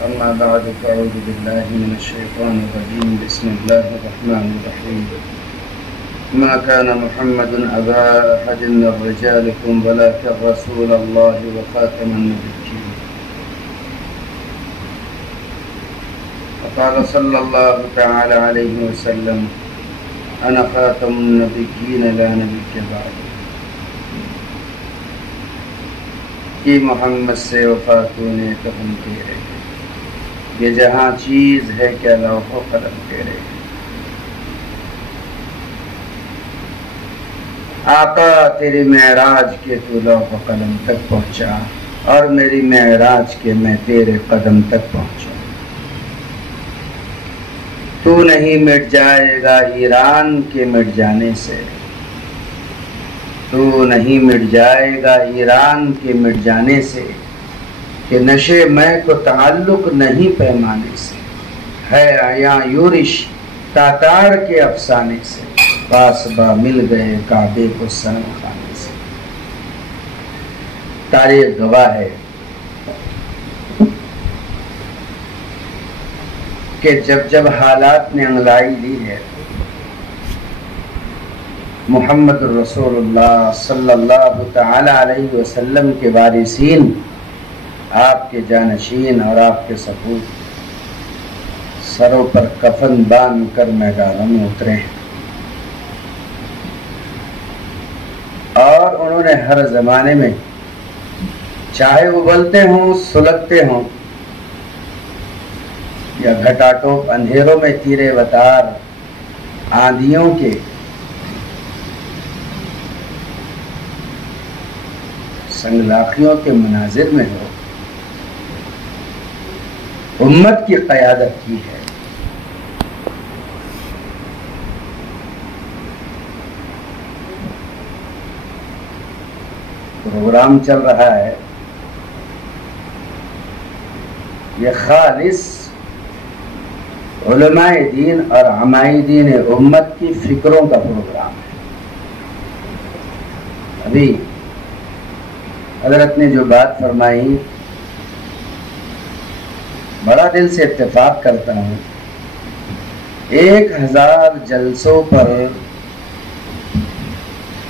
أما بعد فأعوذ بالله من الشيطان الرجيم بسم الله الرحمن الرحيم ما كان محمد أبا أحد من رجالكم ولكن رسول الله وخاتم النبيين وقال صلى الله تعالى عليه وسلم أنا خاتم النبيين لا نبي بعد کہ محمد سے وفاتوں نے قدم تیرے یہ جہاں چیز ہے کیا لوح و قلم تیرے آقا تیری معراج کے تو لوح و قلم تک پہنچا اور میری معراج کے میں تیرے قدم تک پہنچا تو نہیں مٹ جائے گا ایران کے مٹ جانے سے تو نہیں مٹ جائے گا ایران کے مٹ جانے سے کہ نشے میں کو تعلق نہیں پیمانے سے ہے آیا یورش تاتار کے افسانے سے پاسبا مل گئے کعبے کو صنم خانے سے تاریخ گواہ ہے کہ جب حالات نے انگلائی لی ہے محمد رسول اللہ صلی اللہ تعالی علیہ وسلم کے وارثین آپ کے جانشین اور آپ کے سپوت سروں پر کفن باندھ کر میدانوں میں اترے ہیں اور انہوں نے ہر زمانے میں چاہے ابلتے ہوں سلگتے ہوں یا گھٹاٹوپ اندھیروں میں تیرے وتار آندھیوں کے سنگلاخیوں کے مناظر میں ہو امت کی قیادت کی ہے پروگرام چل رہا ہے یہ خالص علماء دین اور عمائدین امت کی فکروں کا پروگرام ہے ابھی حضرت نے جو بات فرمائی بڑا دل سے اتفاق کرتا ہوں 1000 جلسوں پر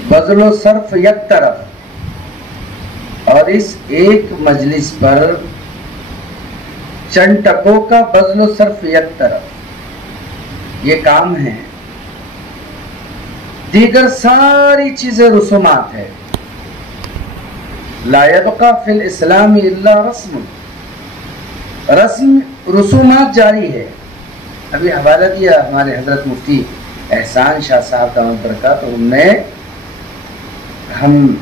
بذل و صرف یک طرف اور اس ایک مجلس پر چند ٹکوں کا بذل و صرف یک طرف یہ کام ہے دیگر ساری چیزیں رسومات ہے لا يبقى فی الاسلام الا رسومات جاری ہے ابھی حوالہ دیا ہمارے حضرت مفتی احسان شاہ صاحب دامت برکاتہ ہم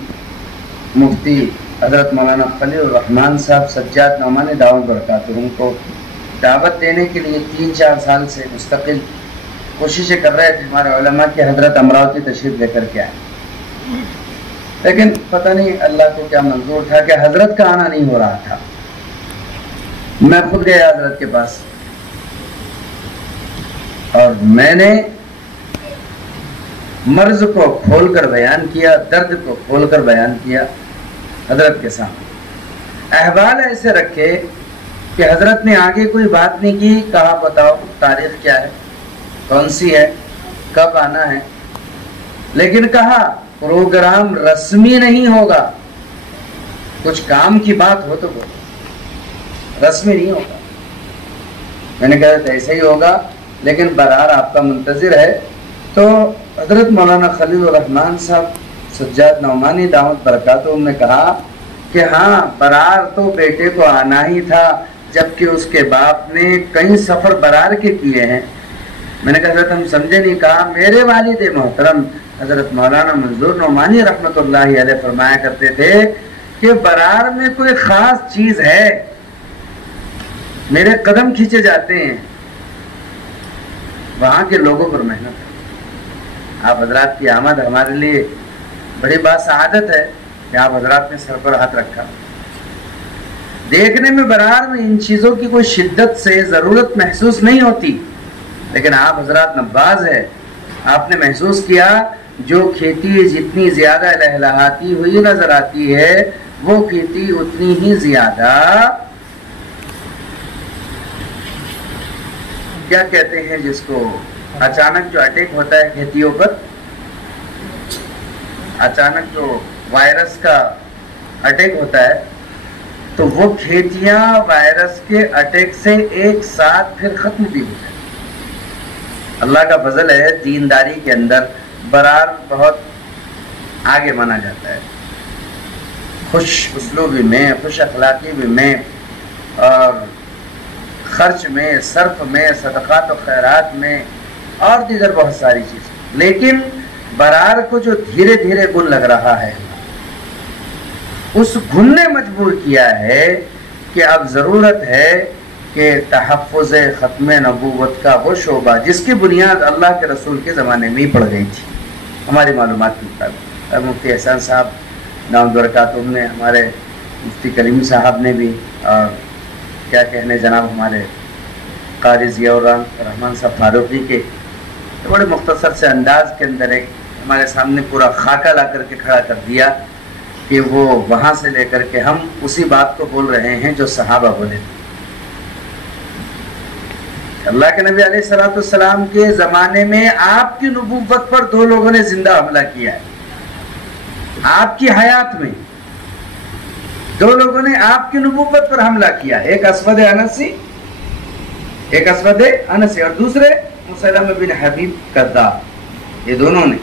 مفتی حضرت مولانا خلیل الرحمان صاحب سجاد نعمانی دامت برکاتہ ان کو دعوت دینے کے لیے 3-4 سال سے مستقل کوششیں کر رہے تھے ہمارے علماء کے حضرت امراوتی تشریف لے کر کے آئے لیکن پتہ نہیں اللہ کو کیا منظور تھا کہ حضرت کا آنا نہیں ہو رہا تھا میں خود گیا حضرت کے پاس اور میں نے مرض کو کھول کر بیان کیا درد کو کھول کر بیان کیا حضرت کے سامنے احوال ایسے رکھے کہ حضرت نے آگے کوئی بات نہیں کی کہا بتاؤ تاریخ کیا ہے کون سی ہے کب آنا ہے لیکن کہا پروگرام رسمی نہیں ہوگا کچھ کام کی بات ہو تو رسمی نہیں ہوگا میں نے کہا تو ایسا ہی ہوگا لیکن برار آپ کا منتظر ہے تو حضرت مولانا خلیل الرحمان صاحب سجاد نعمانی دعوت برکاتہ نے کہا کہ ہاں برار تو بیٹے کو آنا ہی تھا جبکہ اس کے باپ نے کئی سفر برار کے کیے ہیں میں نے کہا حضرت ہم سمجھے نہیں کہا میرے والد محترم حضرت مولانا منظور نعمانی رحمۃ اللہ علیہ فرمایا کرتے تھے کہ برار میں کوئی خاص چیز ہے میرے قدم کھینچے جاتے ہیں وہاں کے لوگوں پر محنت آپ حضرات کی آمد ہمارے لیے بڑی باسعادت ہے کہ آپ حضرات نے سر پر ہاتھ رکھا دیکھنے میں برار میں ان چیزوں کی کوئی شدت سے ضرورت محسوس نہیں ہوتی لیکن آپ حضرات نباز ہے آپ نے محسوس کیا جو کھیتی جتنی زیادہ لہلہاتی ہوئی نظر آتی ہے وہ کھیتی اتنی ہی زیادہ کیا کہتے ہیں جس کو اچانک جو اٹیک ہوتا ہے کھیتیوں پر، اچانک جو وائرس کا اٹیک ہوتا ہے، تو وہ کھیتیاں وائرس کے اٹیک سے ایک ساتھ پھر ختم بھی ہو جائیں۔ اللہ کا فضل ہے، دینداری کے اندر برار بہت آگے مانا جاتا ہے، خوش اسلوبی میں، خوش اخلاقی میں، اور خرچ میں، صرف میں، صدقات و خیرات میں، اور دیگر بہت ساری چیزیں۔ لیکن برار کو جو دھیرے دھیرے گن لگ رہا ہے، اس گن نے مجبور کیا ہے کہ اب ضرورت ہے کہ تحفظ ختم نبوت کا وہ شعبہ جس کی بنیاد اللہ کے رسول کے زمانے میں ہی پڑ گئی تھی، ہماری معلومات کے مطابق، مفتی احسان صاحب دامت برکاتہم نے، ہمارے مفتی کریم صاحب نے بھی، اور کیا کہنے جناب ہمارے قاری ضیاء الرحمن صاحب فاروقی کے، بڑے مختصر سے انداز کے اندر ایک ہمارے سامنے پورا خاکہ لا کر کے کھڑا کر دیا کہ وہ وہاں سے لے کر کے ہم اسی بات کو بول رہے ہیں جو صحابہ بولے تھے۔ اللہ کے نبی علیہ الصلوۃ والسلام کے زمانے میں آپ کی نبوت پر دو لوگوں نے زندہ حملہ کیا ہے، آپ کی حیات میں دو لوگوں نے آپ کی نبوت پر حملہ کیا، ایک اسود انسی اور دوسرے مسلمہ بن حبیب کذاب۔ یہ دونوں نے،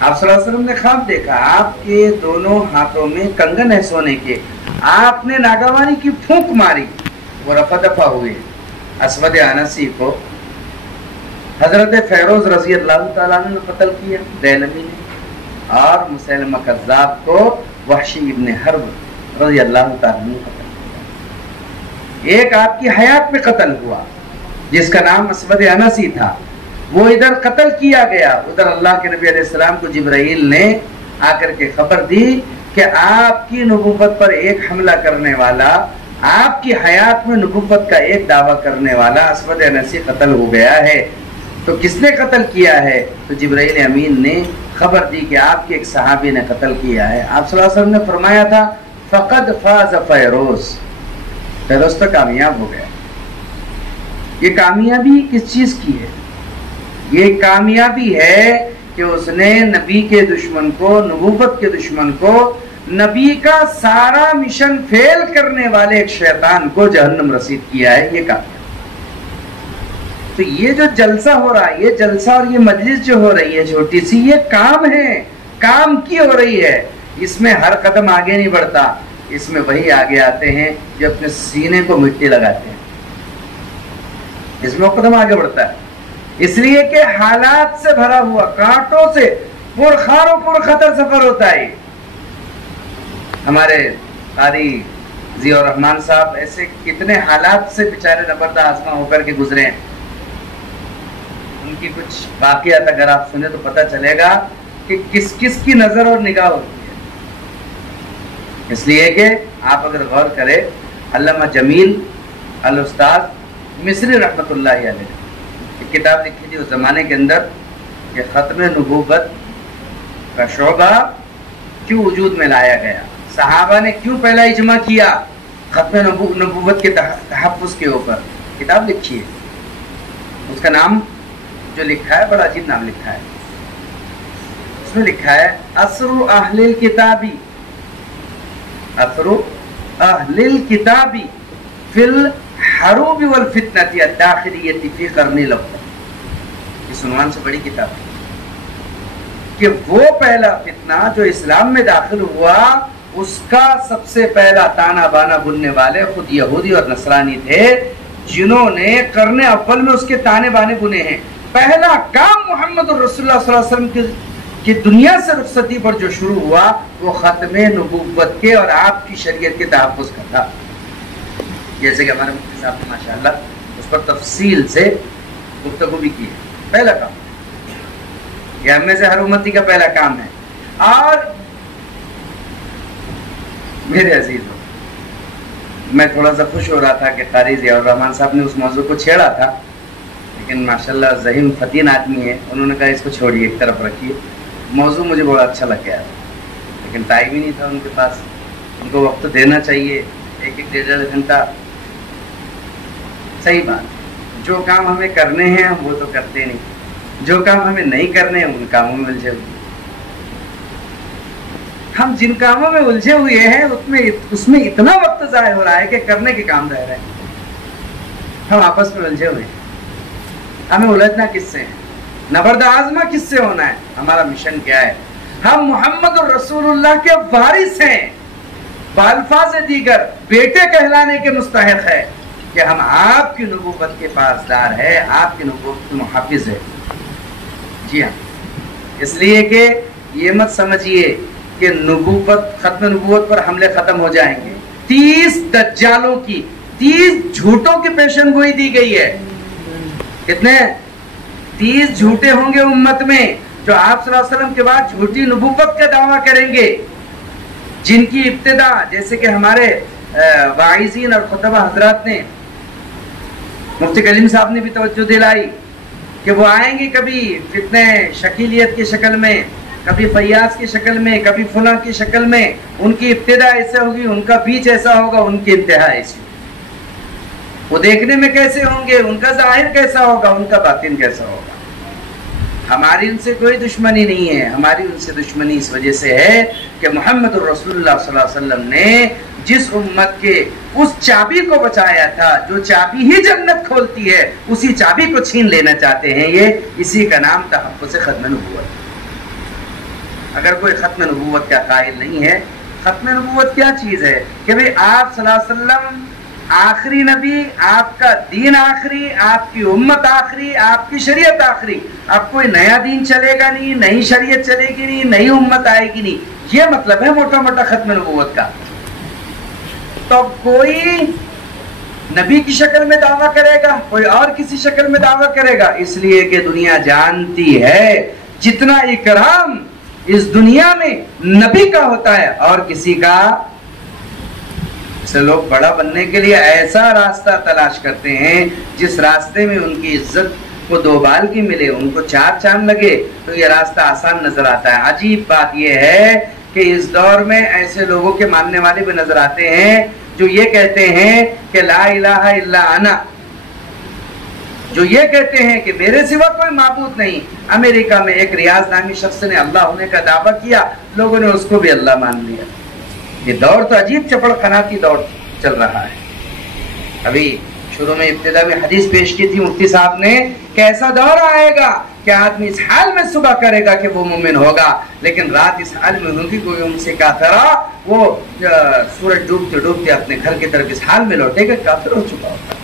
آپ صلی اللہ علیہ وسلم نے خواب دیکھا، آپ کے دونوں ہاتھوں میں کنگن ہے سونے کے، آپ نے ناگوانی کی پھونک ماری، وہ رفع دفع ہوئے۔ اسود انسی کو حضرت فیروز رضی اللہ تعالیٰ عنہ نے قتل کیا، دیلمی نے، اور مسلمہ کذاب کو وحشی ابن حرب رضی اللہ تعالیٰ عنہ قتل کیا۔ ایک آپ کی حیات میں قتل ہوا جس کا نام اسود انسی تھا، وہ ادھر قتل کیا گیا، ادھر اللہ کے نبی علیہ السلام کو جبرائیل نے آ کر کے خبر دی کہ آپ کی نبوت پر ایک حملہ کرنے والا، آپ کی حیات میں نبوت کا ایک دعویٰ کرنے والا اسود انسی قتل ہو گیا ہے۔ تو کس نے قتل کیا ہے؟ تو جبرائیل امین نے خبر دی کہ آپ کے ایک صحابی نے قتل کیا ہے۔ آپ صلی اللہ علیہ وسلم نے فرمایا تھا فقد فاز فیروز، فیروز تو کامیاب ہو گیا۔ یہ کامیابی کس چیز کی ہے؟ یہ کامیابی ہے کہ اس نے نبی کے دشمن کو، نبوت کے دشمن کو، نبی کا سارا مشن فیل کرنے والے ایک شیطان کو جہنم رسید کیا ہے۔ یہ کامیابی۔ تو یہ جو جلسہ ہو رہا ہے، یہ جلسہ اور یہ مجلس جو ہو رہی ہے چھوٹی سی، یہ کام ہے، کام کی ہو رہی ہے۔ اس میں ہر قدم آگے نہیں بڑھتا، اس میں وہی آگے آتے ہیں جو اپنے سینے کو مٹی لگاتے ہیں، اس میں وہ قدم آگے بڑھتا ہے، اس لیے کہ حالات سے بھرا ہوا، کانٹوں سے پرخار و پرخطر سفر ہوتا ہے۔ ہمارے قاری ضیاء الرحمن صاحب ایسے کتنے حالات سے بیچارے نبردہ آزما ہو کر کے گزرے ہیں، ان کی کچھ واقعات اگر آپ سنیں تو پتہ چلے گا کہ کس کس کی نظر اور نگاہ ہوتی ہے۔ اس لیے کہ آپ اگر غور کریں، علامہ جمیل الاستاذ مصری رحمۃ اللہ علیہ نے ایک کتاب لکھی تھی اس زمانے کے اندر کہ ختم نبوت کا شعبہ کیوں وجود میں لایا گیا، صحابہ نے کیوں پہلا اجماع کیا ختم نبوت کے تحفظ کے اوپر، کتاب لکھی ہے۔ اس کا نام جو لکھا ہے بڑا عجیب نام لکھا ہے، اس میں لکھا ہے اثر اہل الکتابی، اثر اہل الکتابی فی الحروب والفتنۃ الداخلیۃ فی قرن الاول۔ اس عنوان سے بڑی کتاب ہے کہ وہ پہلا فتنہ جو اسلام میں داخل ہوا، اس کا سب سے پہلا تانا بانا بننے والے خود یہودی اور نصرانی تھے، جنہوں نے قرن اول میں اس کے تانے بانے بنے ہیں۔ پہلا کام محمد رسول اللہ صلی اللہ علیہ وسلم کی دنیا سے رخصتی پر جو شروع ہوا وہ ختم نبوت کے اور آپ کی شریعت کے تحفظ کا تھا، جیسے کہ ہمارے مفتی صاحب نے ماشاء اللہ اس پر تفصیل سے گفتگو بھی کی ہے۔ پہلا کام یہ ہم میں سے ہر امتی کا پہلا کام ہے۔ اور میرے عزیزوں، میں تھوڑا سا خوش ہو رہا تھا کہ قاری ضیاء الرحمن صاحب نے اس موضوع کو چھیڑا تھا، لیکن ماشاءاللہ ذہین فتین آدمی ہے، انہوں نے کہا اس کو چھوڑیے، ایک طرف رکھیے۔ موضوع مجھے بڑا اچھا لگ گیا، لیکن ٹائم ہی نہیں تھا ان کے پاس، ان کو وقت دینا چاہیے، ایک ڈیڑھ گھنٹہ۔ صحیح بات، جو کام ہمیں کرنے ہیں ہم وہ تو کرتے نہیں, جو کام ہمیں نہیں کرنے ہیں ان کاموں میں الجھے ہوئے. ہم جن کاموں میں الجھے ہوئے ہیں اس میں اتنا وقت ضائع ہو رہا ہے کہ کرنے کے کام رہ رہے ہیں. ہم آپس میں الجھے ہوئے ہیں. ہمیں الجھنا کس سے ہے؟ نبرد آزما کس سے ہونا ہے؟ ہمارا مشن کیا ہے؟ ہم محمد الرسول اللہ کے وارث ہیں, بالفاظ دیگر بیٹے کہلانے کے مستحق ہے کہ ہم آپ کی نبوت کے پاسدار ہے, آپ کی نبوت کے محافظ ہے. جی ہاں, اس لیے کہ یہ مت سمجھیے کہ نبوت ختم نبوت پر حملے ختم ہو جائیں گے. 30 دجالوں کی 30 جھوٹوں کی پیشن گوئی دی گئی ہے. کتنے؟ 30 جھوٹے ہوں گے امت میں جو آپ صلی اللہ علیہ وسلم کے بعد جھوٹی نبوت کا دعویٰ کریں گے, جن کی ابتدا جیسے کہ ہمارے واعظین اور خطبہ حضرات نے, مفتی کلیم صاحب نے بھی توجہ دلائی کہ وہ آئیں گے کبھی فتنے شکیلیت کی شکل میں, کبھی فیاض کی شکل میں, کبھی فلاں کی شکل میں. ان کی ابتدا ایسے ہوگی, ان کا بیچ ایسا ہوگا, ان کی انتہا ایسی. وہ دیکھنے میں کیسے ہوں گے, ان کا ظاہر کیسا ہوگا, ان کا باطن کیسا ہوگا. ہماری ان سے کوئی دشمنی نہیں ہے. ہماری ان سے دشمنی اس وجہ سے ہے کہ محمد الرسول اللہ صلی اللہ علیہ وسلم نے جس امت کے اس چابی کو بچایا تھا, جو چابی ہی جنت کھولتی ہے, اسی چابی کو چھین لینا چاہتے ہیں. یہ اسی کا نام تحفظ ختم نبوت. اگر کوئی ختم نبوت کا قائل نہیں ہے, ختم نبوت کیا چیز ہے کہ بھئی آپ صلی اللہ علیہ وسلم آخری نبی, آپ کا دین آخری, آپ کی امت آخری, آپ کی شریعت آخری. اب کوئی نیا دین چلے گا نہیں, نئی شریعت چلے گی نہیں, نئی امت آئے گی نہیں. یہ مطلب ہے موٹا موٹا ختم نبوت کا. تو کوئی نبی کی شکل میں دعویٰ کرے گا, کوئی اور کسی شکل میں دعویٰ کرے گا, اس لیے کہ دنیا جانتی ہے جتنا اکرام اس دنیا میں نبی کا ہوتا ہے اور کسی کا. سے لوگ بڑا بننے کے لیے ایسا راستہ تلاش کرتے ہیں جس راستے میں ان کی عزت کو 2 بال کی ملے, ان کو 4 چاند لگے, تو یہ راستہ آسان نظر آتا ہے. عجیب بات یہ ہے کہ اس دور میں ایسے لوگوں کے ماننے والے بھی نظر آتے ہیں جو یہ کہتے ہیں کہ لا الہ الا انا, جو یہ کہتے ہیں کہ میرے سوا کوئی معبود نہیں. امریکہ میں ایک ریاض نامی شخص نے اللہ ہونے کا دعویٰ کیا, لوگوں نے اس کو بھی اللہ مان لیا. یہ دور تو عجیب چپڑ خناتی دور چل رہا ہے. ابھی شروع میں ابتدا میں حدیث پیش کی تھی مفتی صاحب نے کہ ایسا دور آئے گا کہ آدمی اس حال میں صبح کرے گا کہ وہ مومن ہوگا, لیکن رات اس حال میں ہوگی کوئی ان سے کافرہ, وہ سورج ڈوبتے ڈوبتے اپنے گھر کی طرف اس حال میں لوٹے گا کافر ہو چکا ہوگا.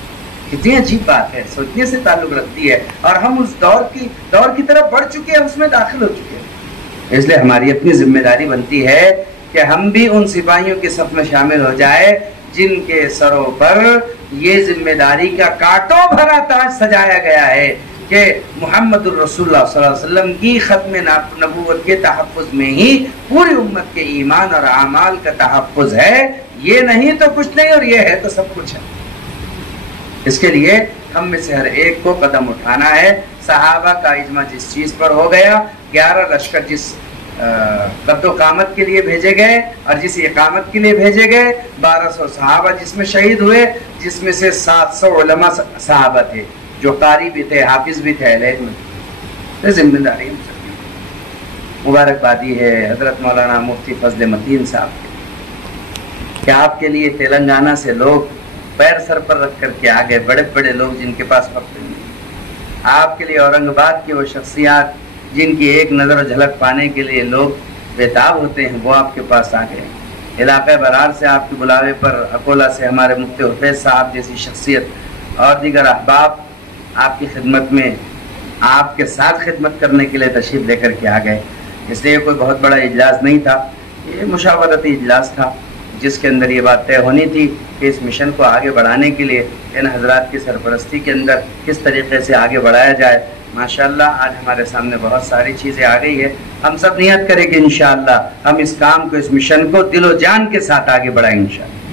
کتنی عجیب بات ہے, سوچنے سے تعلق رکھتی ہے. اور ہم اس دور کی طرف بڑھ چکے ہیں, اس میں داخل ہو چکے ہیں. اس لیے ہماری اپنی ذمہ داری بنتی ہے کہ ہم بھی ان سپاہیوں کے صف میں شامل ہو جائے جن کے سروں پر یہ ذمہ داری کا کانٹوں بھرا تاج سجایا گیا ہے کہ محمد الرسول اللہ صلی اللہ علیہ وسلم کی ختم نبوت کے تحفظ میں ہی پوری امت کے ایمان اور اعمال کا تحفظ ہے. یہ نہیں تو کچھ نہیں, اور یہ ہے تو سب کچھ ہے. اس کے لیے ہم میں سے ہر ایک کو قدم اٹھانا ہے. صحابہ کا اجماع جس چیز پر ہو گیا, 11 لشکر جس قد و قامت کے لیے بھیجے گئے اور جس اقامت کے لیے بھیجے گئے, 1200 صحابہ جس میں شہید ہوئے, جس میں سے 700 علماء صحابہ تھے جو قاری بھی تھے, حافظ بھی تھے, علم میں. ذمہ داری مبارکبادی ہے حضرت مولانا مفتی فضل متین صاحب کی کہ آپ کے لیے تلنگانہ سے لوگ پیر سر پر رکھ کر کے آگے, بڑے بڑے لوگ جن کے پاس وقت نہیں. آپ کے لیے اورنگ آباد کی وہ شخصیات جن کی ایک نظر جھلک پانے کے لیے لوگ بےتاب ہوتے ہیں, وہ آپ کے پاس آ گئے. علاقہ برار سے آپ کے بلاوے پر, اکولا سے ہمارے مفتی حفیظ صاحب جیسی شخصیت اور دیگر احباب آپ کی خدمت میں, آپ کے ساتھ خدمت کرنے کے لیے تشریف لے کر کے آ گئے. اس لیے کوئی بہت بڑا اجلاس نہیں تھا, یہ مشاورتی اجلاس تھا جس کے اندر یہ بات طے ہونی تھی کہ اس مشن کو آگے بڑھانے کے لیے ان حضرات کی سرپرستی کے اندر کس طریقے سے آگے بڑھایا جائے. ماشاءاللہ آج ہمارے سامنے بہت ساری چیزیں آ گئی ہے. ہم سب نیت کریں کہ انشاءاللہ ہم اس کام کو, اس مشن کو دل و جان کے ساتھ آگے بڑھائیں انشاءاللہ.